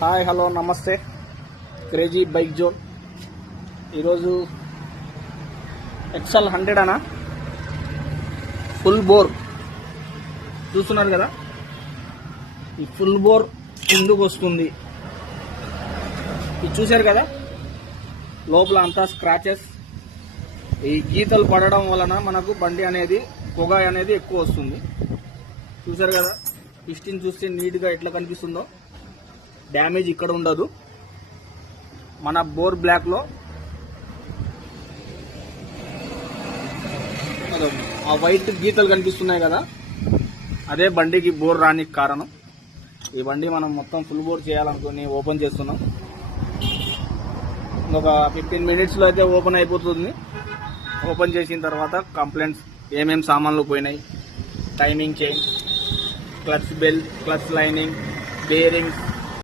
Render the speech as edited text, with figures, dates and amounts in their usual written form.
Hi hello నమస్తే crazy bike zone. ఈరోజు XL 100 అనా ఫుల్ బోర్ చూస్తున్నారు కదా. ఈ ఫుల్ బోర్ ఎందుకు వస్తుంది ఇది చూశారు కదా. లోపల అంతా స్క్రాచెస్, ఈ గీతలు పడడం వలన మనకు బండి అనేది పొగ అనేది ఎక్కువ వస్తుంది. చూశారు కదా, పిస్టిన్ చూస్తే నీట్గా ఎట్లా కనిపిస్తుందో. డ్యామేజ్ ఇక్కడ ఉండదు. మన బోర్ బ్లాక్లో ఆ వైట్ గీతలు కనిపిస్తున్నాయి కదా, అదే బండికి బోర్ రానికి కారణం. ఈ బండి మనం మొత్తం ఫుల్ బోర్ చేయాలనుకుని ఓపెన్ చేస్తున్నాం. ఇంకొక 15 మినిట్స్లో అయితే ఓపెన్ అయిపోతుంది. ఓపెన్ చేసిన తర్వాత కంప్లైంట్స్ ఏమేమి సామాన్లు పోయినాయి, timing chain, clutch belt, clutch lining, bearings,